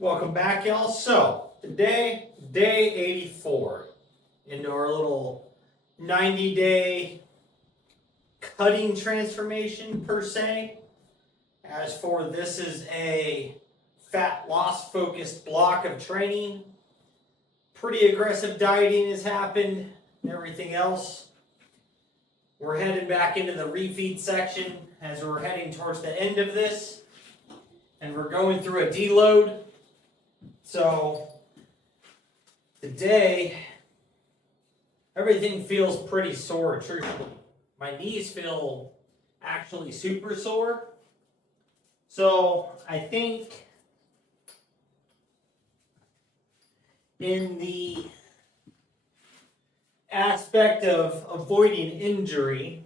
Welcome back, y'all. So, today, day 84, into our little 90-day cutting transformation, per se. As for this is a fat loss focused block of training. Pretty aggressive dieting has happened and everything else. We're headed back into the refeed section as we're heading towards the end of this. And we're going through a deload. So, today, everything feels pretty sore, truthfully. My knees feel actually super sore. So, I think in the aspect of avoiding injury,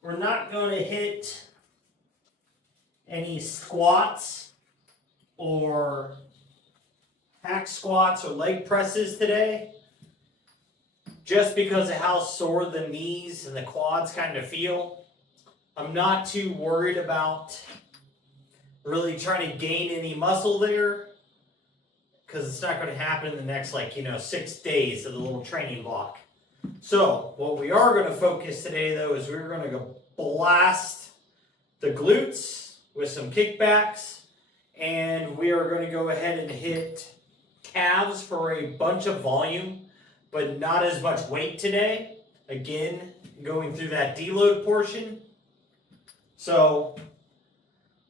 we're not going to hit any squats or hack squats or leg presses today, just because of how sore the knees and the quads kind of feel. I'm not too worried about really trying to gain any muscle there, because it's not going to happen in the next 6 days of the little training block. So what we are going to focus today though is we're going to go blast the glutes with some kickbacks. And we are going to go ahead and hit calves for a bunch of volume, but not as much weight today. Again, going through that deload portion. So,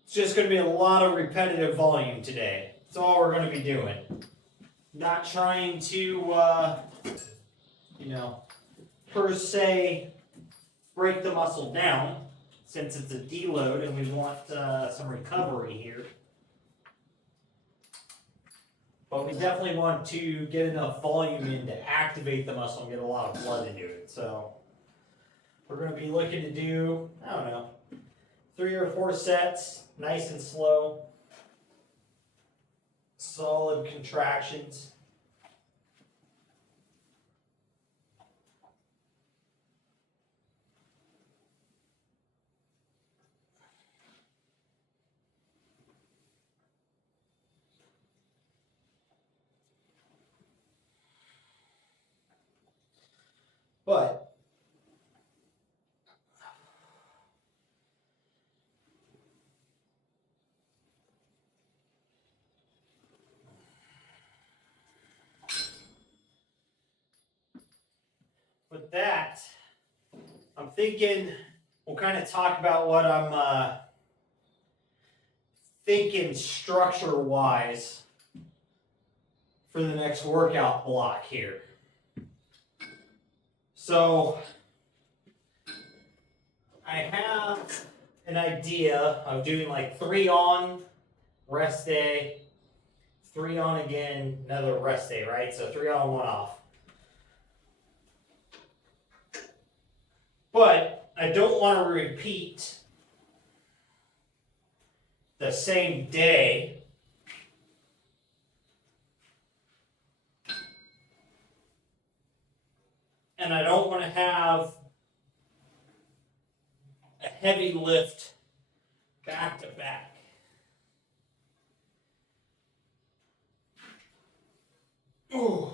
it's just going to be a lot of repetitive volume today. That's all we're going to be doing. Not trying to, per se, break the muscle down, since it's a deload and we want some recovery here. But we definitely want to get enough volume in to activate the muscle and get a lot of blood into it. So we're going to be looking to do, 3 or 4 sets, nice and slow. Solid contractions. But with that, I'm thinking we'll kind of talk about what I'm thinking structure-wise for the next workout block here. So, I have an idea of doing 3 on, rest day, 3 on again, another rest day, right? So 3 on, 1 off. But I don't want to repeat the same day. And I don't want to have a heavy lift back to back. Ooh.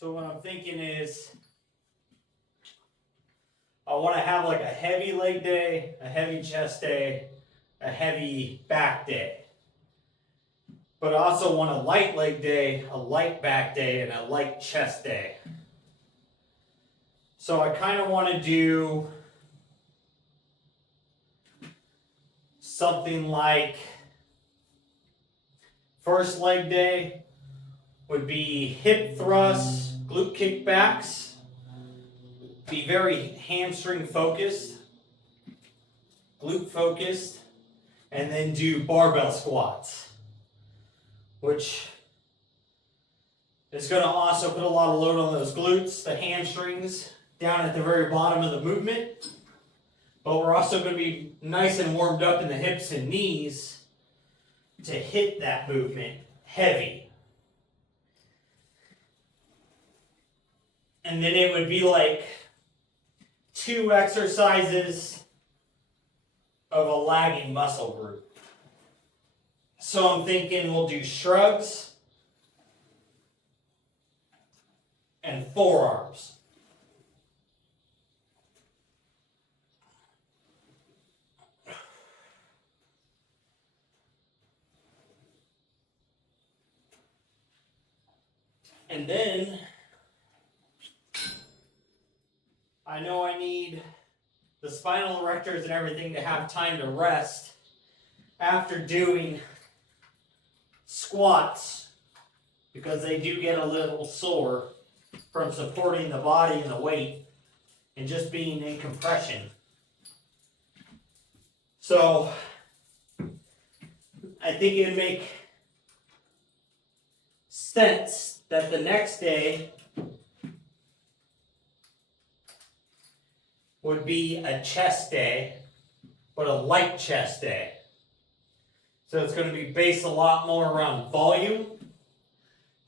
So what I'm thinking is I want to have a heavy leg day, a heavy chest day, a heavy back day. But I also want a light leg day, a light back day, and a light chest day. So I kind of want to do something like first leg day would be hip thrusts, glute kickbacks. Be very hamstring focused, glute focused, and then do barbell squats, which is going to also put a lot of load on those glutes, the hamstrings, down at the very bottom of the movement. But we're also going to be nice and warmed up in the hips and knees to hit that movement heavy. And then it would be like 2 exercises of a lagging muscle group. So I'm thinking we'll do shrugs and forearms. And then I know I need the spinal erectors and everything to have time to rest after doing squats, because they do get a little sore from supporting the body and the weight and just being in compression. So I think it would make sense that the next day would be a chest day, but a light chest day. So it's going to be based a lot more around volume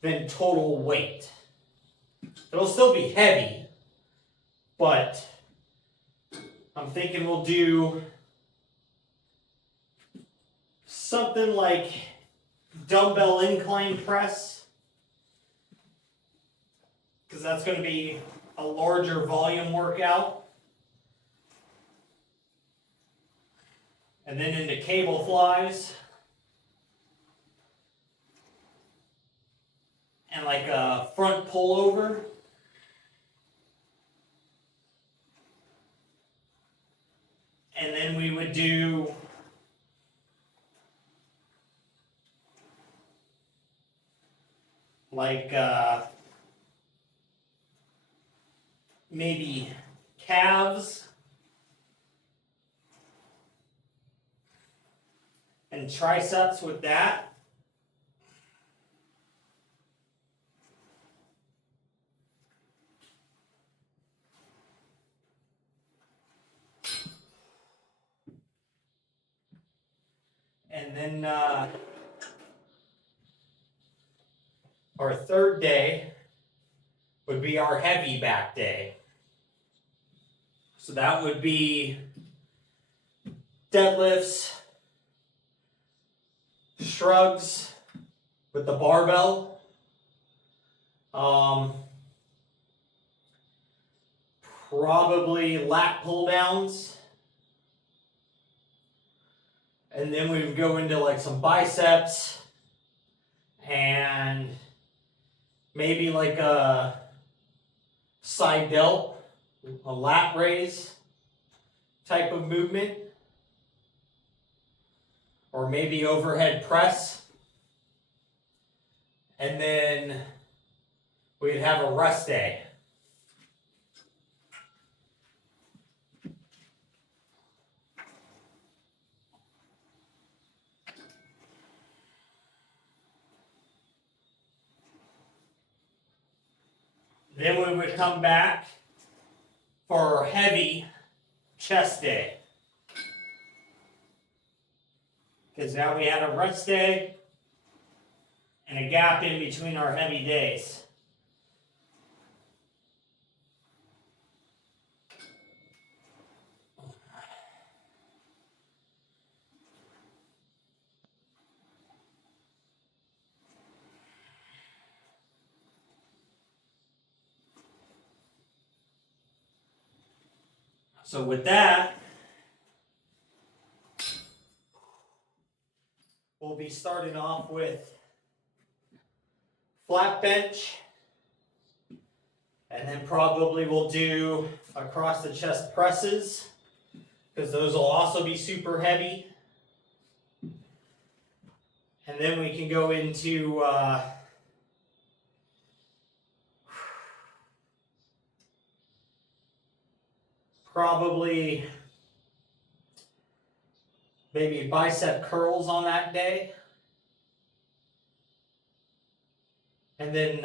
than total weight. It'll still be heavy, but I'm thinking we'll do something like dumbbell incline press, because that's going to be a larger volume workout. And then into cable flies. And like a front pullover. And then we would do like maybe calves and triceps with that. And then our third day would be our heavy back day. So that would be deadlifts, shrugs with the barbell, probably lat pull downs, and then we would go into like some biceps and maybe like a side delt, a lat raise type of movement, or maybe overhead press. And then we'd have a rest day. Then we would come back for our heavy chest day. Because now we had a rest day and a gap in between our heavy days. So with that, we'll be starting off with flat bench, and then probably we'll do across the chest presses, because those will also be super heavy. And then we can go into probably maybe bicep curls on that day. And then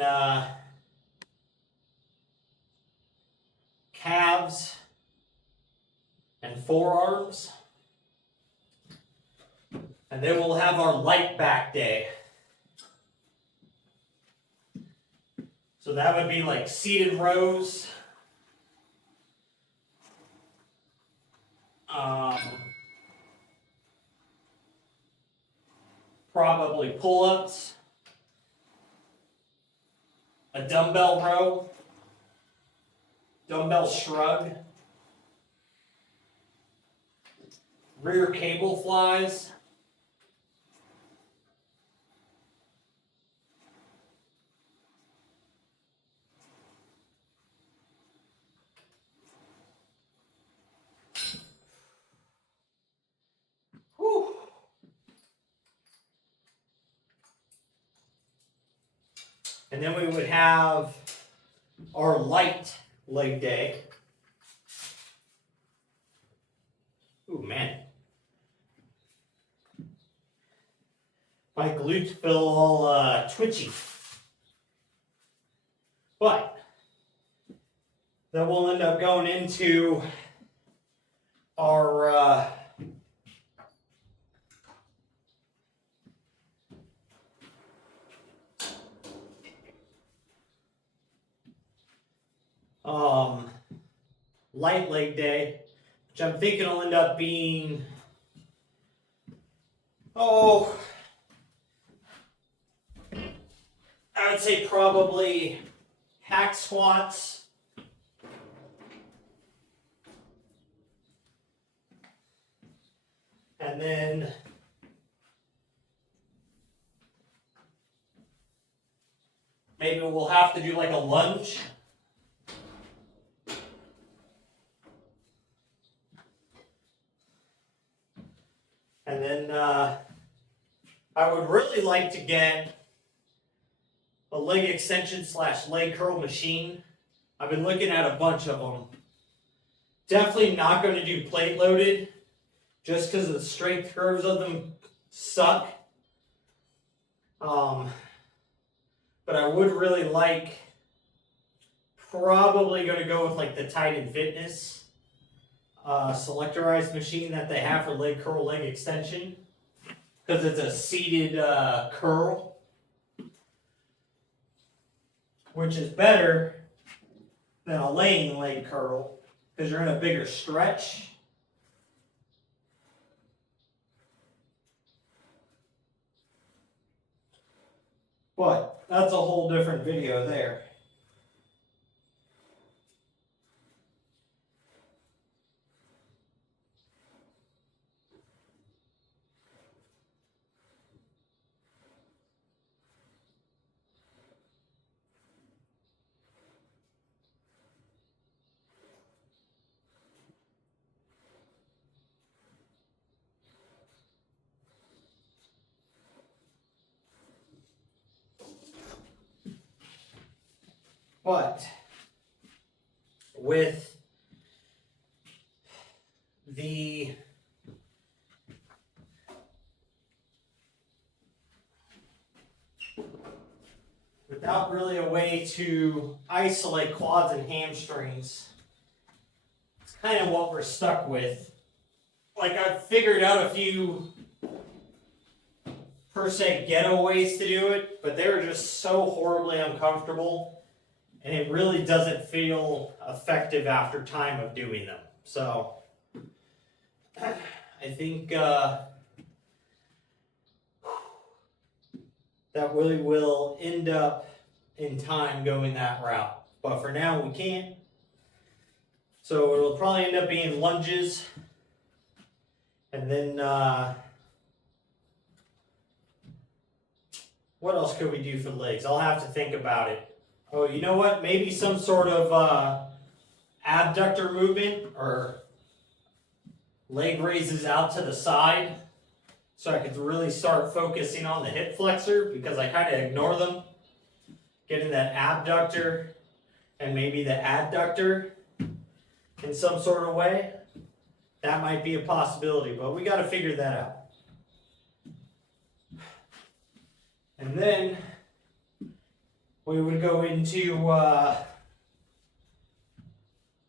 calves and forearms. And then we'll have our light back day. So that would be like seated rows. Probably pull-ups. A dumbbell row. Dumbbell shrug. Rear cable flies. Whew. And then we would have our light leg day. Ooh, man. My glutes feel all twitchy. But then we'll end up going into our light leg day, which I'm thinking will end up being, I would say probably hack squats, and then maybe we'll have to do like a lunge. And then I would really like to get a leg extension / leg curl machine. I've been looking at a bunch of them. Definitely not going to do plate loaded, just because the strength curves of them suck. But I would really like, probably going to go with like the Titan Fitness selectorized machine that they have for leg curl, leg extension, because it's a seated curl, which is better than a laying leg curl because you're in a bigger stretch. But that's a whole different video there. But with the without really a way to isolate quads and hamstrings, it's kind of what we're stuck with. Like, I've figured out a few per se ghetto ways to do it, but they're just so horribly uncomfortable, and it really doesn't feel effective after time of doing them. So I think that really will end up in time going that route. But for now, we can't. So it'll probably end up being lunges. And then, what else could we do for the legs? I'll have to think about it. Oh, you know what? Maybe some sort of abductor movement or leg raises out to the side, so I could really start focusing on the hip flexor, because I kind of ignore them. Getting that abductor and maybe the adductor in some sort of way, that might be a possibility, but we got to figure that out. And then we would go into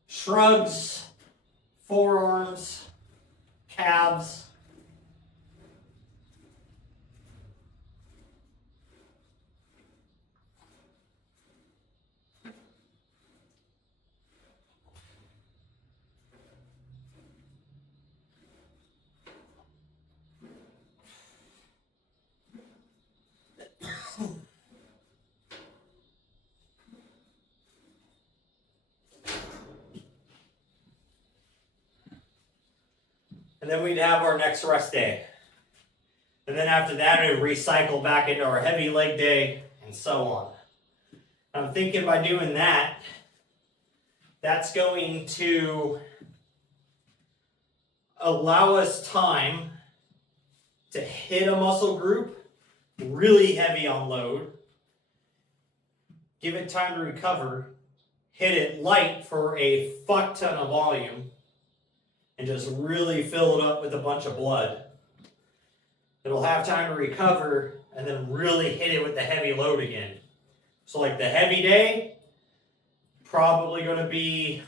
shrugs, forearms, calves, and then we'd have our next rest day. And then after that, it would recycle back into our heavy leg day, and so on. I'm thinking by doing that, that's going to allow us time to hit a muscle group really heavy on load, give it time to recover, hit it light for a fuck ton of volume, and just really fill it up with a bunch of blood. It'll have time to recover and then really hit it with the heavy load again. So like the heavy day, probably going to be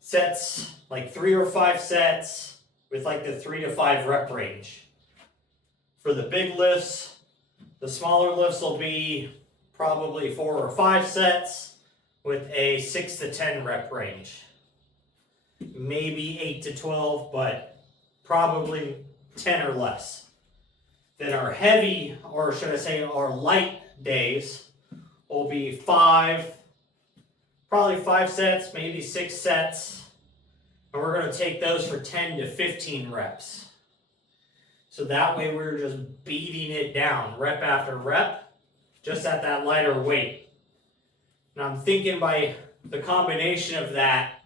sets, like 3 or 5 sets with like the 3 to 5 rep range. For the big lifts, the smaller lifts will be probably 4 or 5 sets with a 6 to 10 rep range. Maybe 8 to 12, but probably 10 or less. Then our heavy, or should I say our light days, will be 5, probably 5 sets, maybe 6 sets. And we're going to take those for 10 to 15 reps. So that way we're just beating it down, rep after rep, just at that lighter weight. And I'm thinking by the combination of that,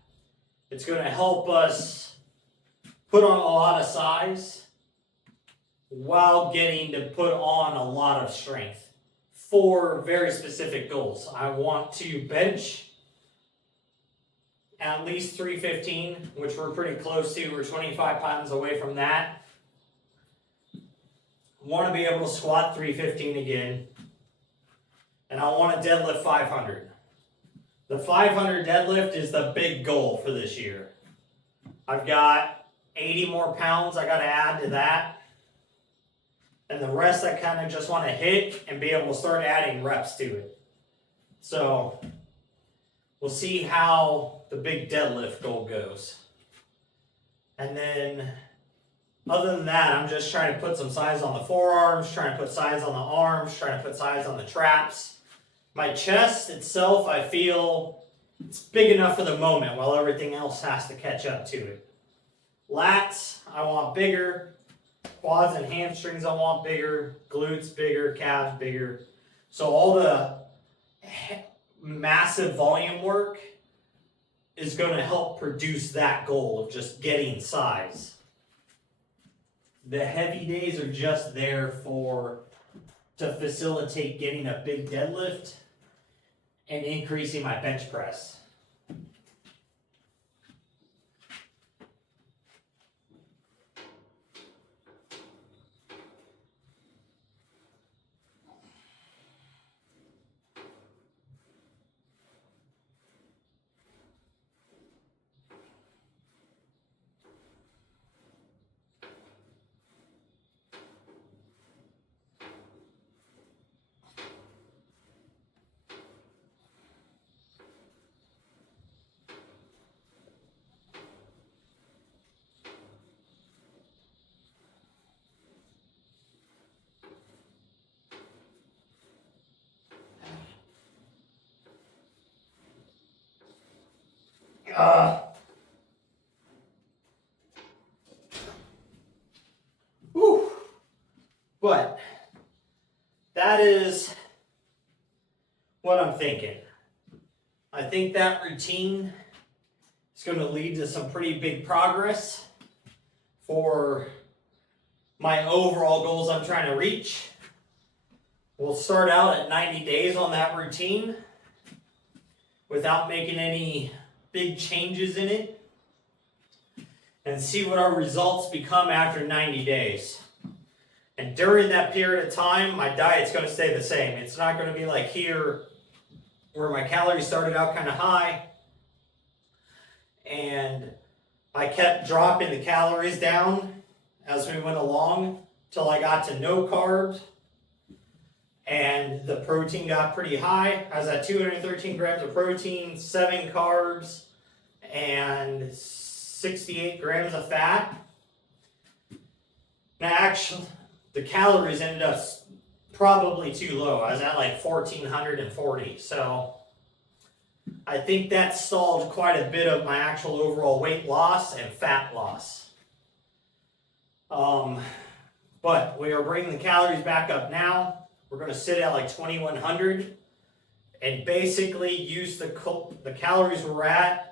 it's going to help us put on a lot of size while getting to put on a lot of strength for very specific goals. I want to bench at least 315, which we're pretty close to. We're 25 pounds away from that. I want to be able to squat 315 again. And I want to deadlift 500. The 500 deadlift is the big goal for this year. I've got 80 more pounds I got to add to that. And the rest I kind of just want to hit and be able to start adding reps to it. So we'll see how the big deadlift goal goes. And then other than that, I'm just trying to put some size on the forearms, trying to put size on the arms, trying to put size on the traps. My chest itself, I feel it's big enough for the moment while everything else has to catch up to it. Lats, I want bigger. Quads and hamstrings, I want bigger. Glutes, bigger. Calves, bigger. So all the massive volume work is going to help produce that goal of just getting size. The heavy days are just there to facilitate getting a big deadlift and increasing my bench press. Whew. But that is what I'm thinking. I think that routine is going to lead to some pretty big progress for my overall goals I'm trying to reach. We'll start out at 90 days on that routine without making any big changes in it, and see what our results become after 90 days. And during that period of time, my diet's going to stay the same. It's not going to be like here where my calories started out kind of high and I kept dropping the calories down as we went along till I got to no carbs, and the protein got pretty high. I was at 213 grams of protein, 7 carbs, and 68 grams of fat. Now actually, the calories ended up probably too low. I was at like 1,440. So I think that stalled quite a bit of my actual overall weight loss and fat loss. But we are bringing the calories back up now. We're going to sit at like 2100 and basically use the calories we're at.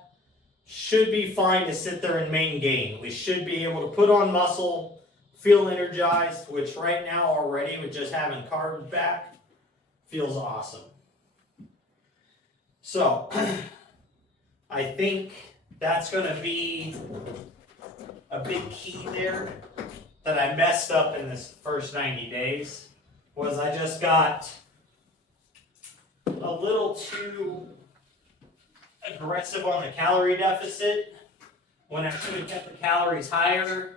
Should be fine to sit there and main gain. We should be able to put on muscle, feel energized, which right now already with just having carbs back feels awesome. So I think that's going to be a big key there that I messed up in this first 90 days was I just got a little too aggressive on the calorie deficit when I should have kept the calories higher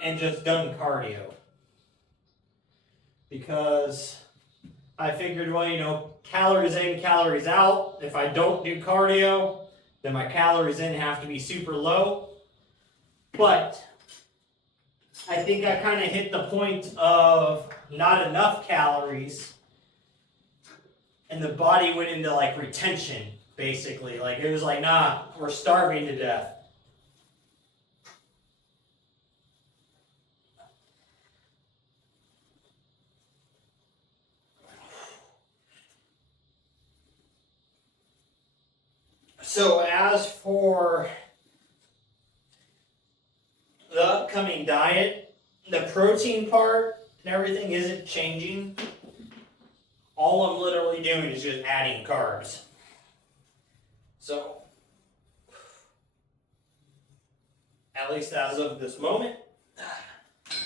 and just done cardio. Because I figured, well, you know, calories in, calories out. If I don't do cardio, then my calories in have to be super low. But I think I kind of hit the point of not enough calories and the body went into like retention, basically. Like it was like, nah, we're starving to death. So as for the upcoming diet, the protein part and everything isn't changing. All I'm literally doing is just adding carbs. So, at least as of this moment, it's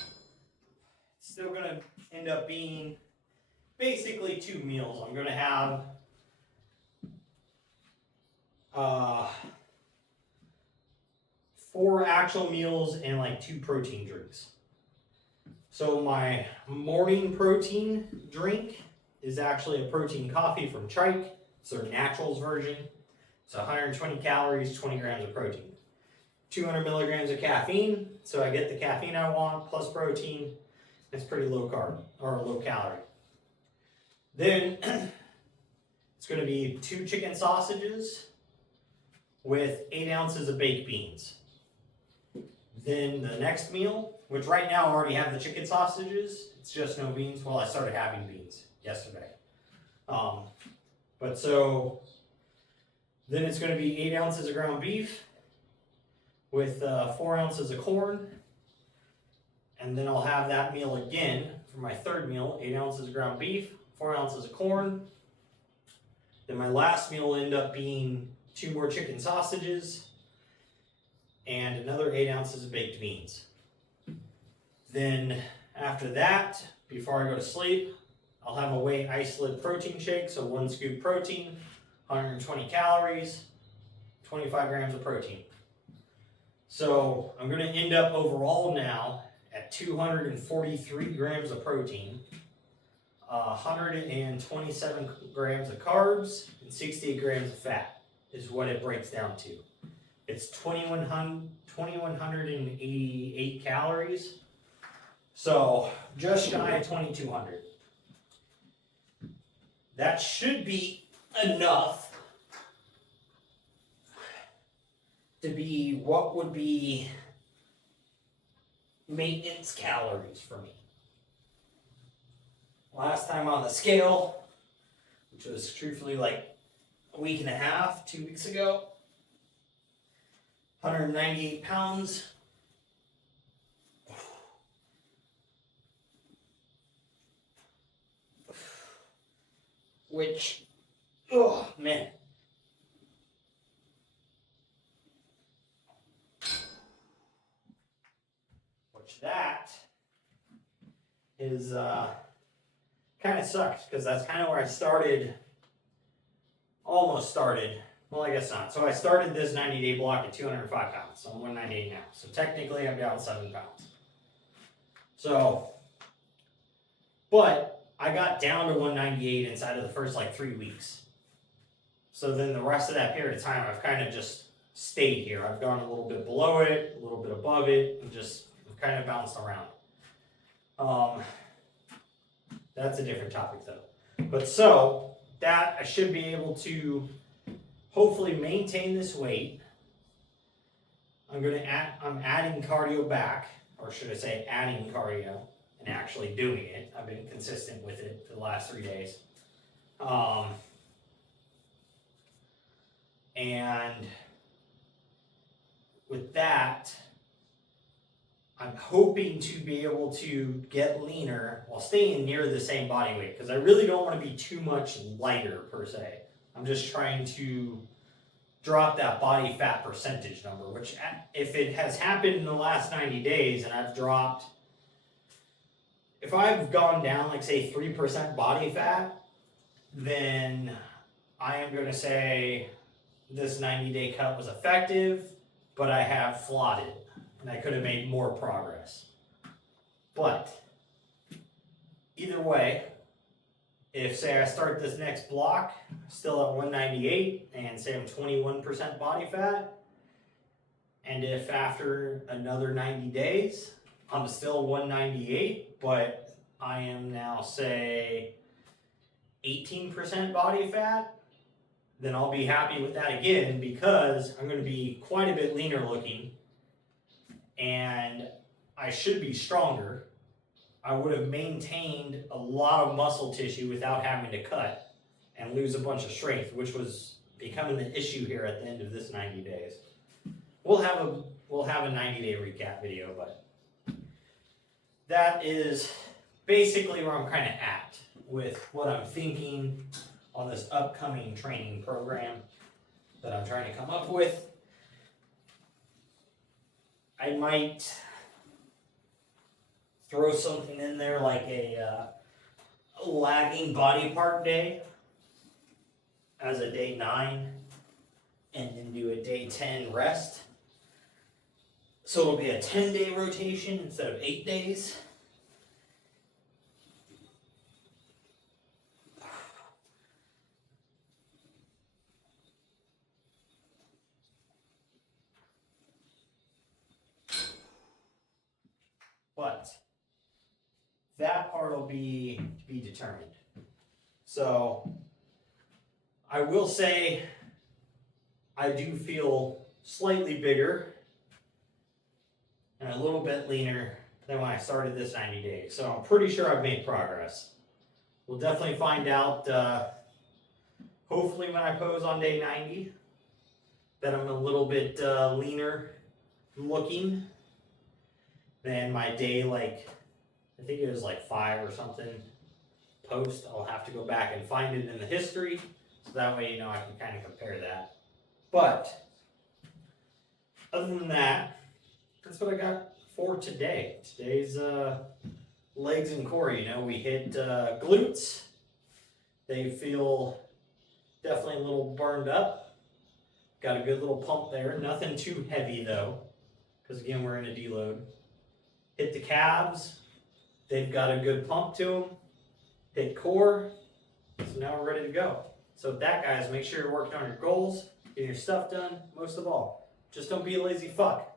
still going to end up being basically 2 meals. I'm going to have 4 actual meals and like 2 protein drinks. So my morning protein drink is actually a protein coffee from Trike. It's their naturals version. It's 120 calories, 20 grams of protein. 200 milligrams of caffeine, so I get the caffeine I want, plus protein. It's pretty low carb, or low calorie. Then, it's going to be 2 chicken sausages with 8 ounces of baked beans. Then the next meal, which right now I already have the chicken sausages, it's just no beans. Well, I started having beans yesterday. But so, then it's going to be 8 ounces of ground beef with 4 ounces of corn. And then I'll have that meal again for my third meal, 8 ounces of ground beef, 4 ounces of corn. Then my last meal will end up being 2 more chicken sausages and another 8 ounces of baked beans. Then after that, before I go to sleep, I'll have a whey isolate protein shake, so 1 scoop protein, 120 calories, 25 grams of protein. So I'm going to end up overall now at 243 grams of protein, 127 grams of carbs, and 68 grams of fat is what it breaks down to. It's 2,188 calories, so just shy of 2,200. That should be enough to be what would be maintenance calories for me. Last time on the scale, which was truthfully like a week and a half, 2 weeks ago, 198 pounds. Which, oh man. Which that is kind of sucks because that's kind of where I started, almost started. Well, I guess not. So I started this 90-day block at 205 pounds. So I'm 198 now. So technically I'm down 7 pounds. So, but I got down to 198 inside of the first like 3 weeks. So then the rest of that period of time, I've kind of just stayed here. I've gone a little bit below it, a little bit above it, and just kind of bounced around. That's a different topic though. But so, that I should be able to hopefully maintain this weight. I'm adding cardio back. or should I say adding cardio and actually doing it. I've been consistent with it for the last 3 days. And with that, I'm hoping to be able to get leaner while staying near the same body weight, because I really don't want to be too much lighter per se. I'm just trying to drop that body fat percentage number, which if it has happened in the last 90 days and I've dropped, if I've gone down like say 3% body fat, then I am going to say this 90-day cut was effective, but I have flawed it and I could have made more progress. But either way, if say I start this next block still at 198 and say I'm 21% body fat, and if after another 90 days I'm still 198 but I am now say 18% body fat, then I'll be happy with that again, because I'm going to be quite a bit leaner looking and I should be stronger. I would have maintained a lot of muscle tissue without having to cut and lose a bunch of strength, which was becoming the issue here at the end of this 90 days. We'll have a 90-day recap video, but that is basically where I'm kind of at with what I'm thinking on this upcoming training program that I'm trying to come up with. I might throw something in there like a lagging body part day as a day 9 and then do a day 10 rest. So it'll be a 10-day rotation instead of 8 days. But that part will be determined. So I will say I do feel slightly bigger and a little bit leaner than when I started this 90 days. So I'm pretty sure I've made progress. We'll definitely find out, hopefully when I pose on day 90, that I'm a little bit leaner looking than my day, like, I think it was like 5 or something post. I'll have to go back and find it in the history, so that way, you know, I can kind of compare that. But other than that, that's what I got for today. Today's legs and core. You know, we hit glutes. They feel definitely a little burned up. Got a good little pump there. Nothing too heavy though, because again, we're in a deload. Hit the calves. They've got a good pump to them. Hit core. So now we're ready to go. So with that, guys, make sure you're working on your goals, getting your stuff done. Most of all, just don't be a lazy fuck.